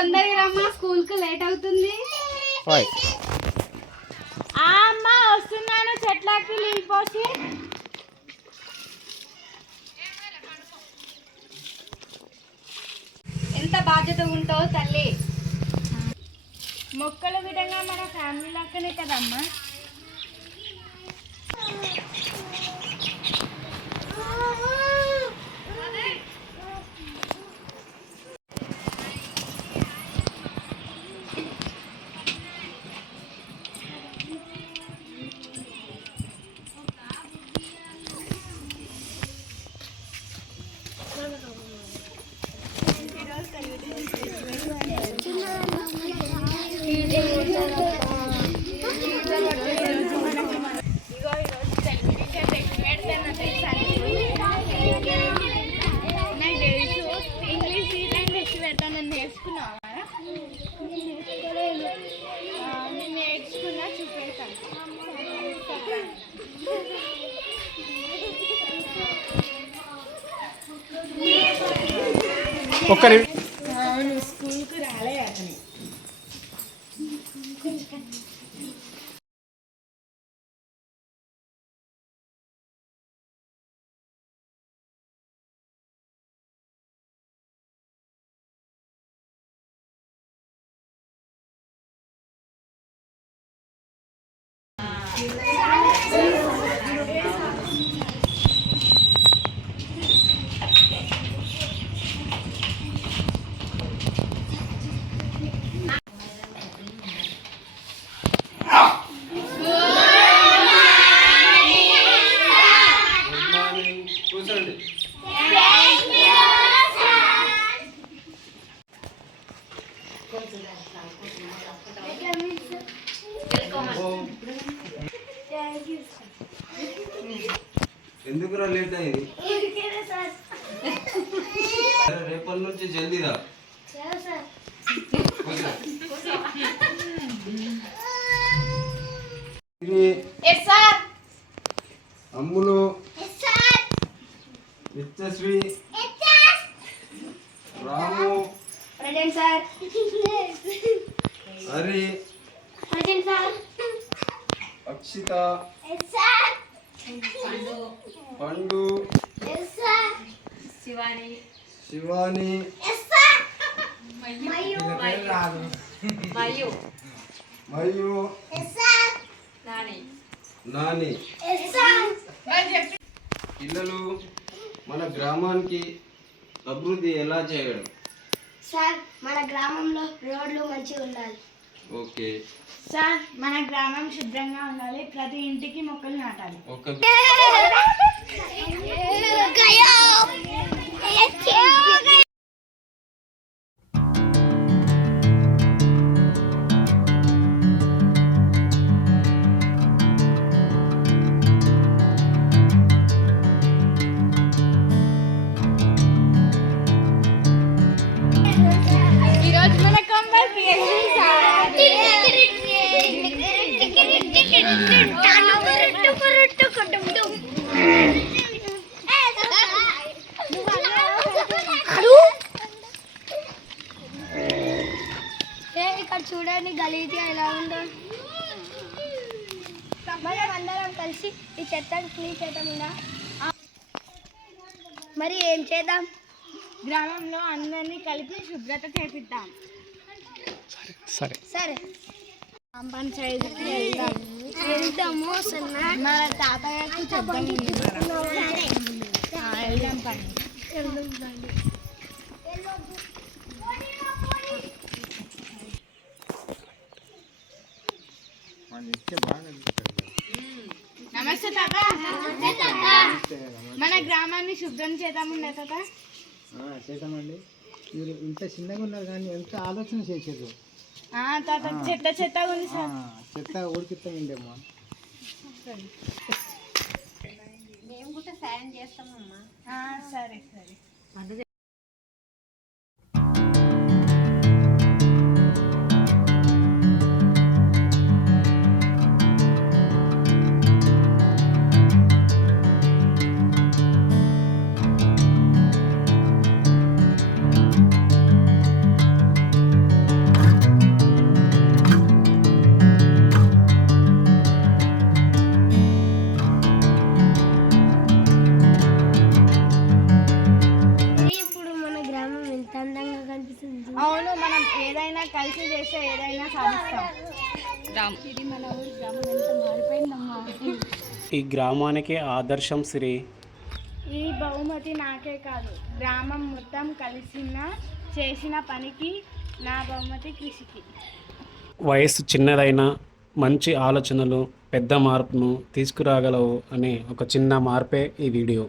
తొందరగా రమ్మా, స్కూల్ కు లేట్ అవుతుంది. అమ్మ వస్తున్నాను, చెట్లకి నీళ్ళు పోసి. ఎంత బాధ్యత ఉంటావు తల్లి. మొక్కల విధంగా మన ఫ్యామిలీ లెక్కనే కదమ్మా. అవును, స్కూల్కి రాలే అతని. ఎందుకురా లేట్ అయింది? రేపటి నుంచి జల్దీరా. అమ్ములు, నిత్యశ్రీ, రాము, హరి, అక్షిత, పండు, శివాని, మయు, నాని. పిల్లలు, మన గ్రామానికి అభివృద్ధి ఎలా చేయడం? సార్, మన గ్రామంలో రోడ్లు మంచిగా ఉండాలి. ఓకే సార్, మన గ్రామం శుభ్రంగా ఉండాలి. ప్రతి ఇంటికి మొక్కలు నాటాలి. ఓకే. ఈరోజు మన కంపల్సరీ ఇక్కడ చూడండి గలీజ్గా ఎలా ఉందో. మనం అందరం కలిసి ఈ చెత్తను క్లీన్ చేద్దాం. మరి ఏం చేద్దాం? గ్రామంలో అందరినీ కలిపి శుభ్రత చేపిద్దాం. సరే సరే, పంచాయతీకి వెళ్దాము. మన తాతగారికి చెప్తాం. వెళ్దాం పని. నమస్తే తాత. మన గ్రామాన్ని శుభ్రం చేద్దాముండే తాత. చేద్దామండి. మీరు ఇంత చిన్నగా ఉన్నారు కానీ ఎంత ఆలోచన చేసారు. తాత చెత్తగా ఉంది సార్. చెత్త ఉడికిస్తామండేమ్మా. మేము కూడా సాయం చేస్తామమ్మా. సరే సరే. చేస్తే ఏదైనా సాధిస్తాం. ఇది మన ఊరు గ్రామం ఎంత మారిపోయిందమ్మా. ఈ గ్రామానికి ఆదర్శం శ్రీ. ఈ బహుమతి నాకే కాదు, గ్రామం మొత్తం కలిసిన చేసిన పనికి నా బహుమతి కృషికి. వయస్సు చిన్నదైనా మంచి ఆలోచనలు పెద్ద మార్పును తీసుకురాగలవు అనే ఒక చిన్న మార్పే ఈ వీడియో.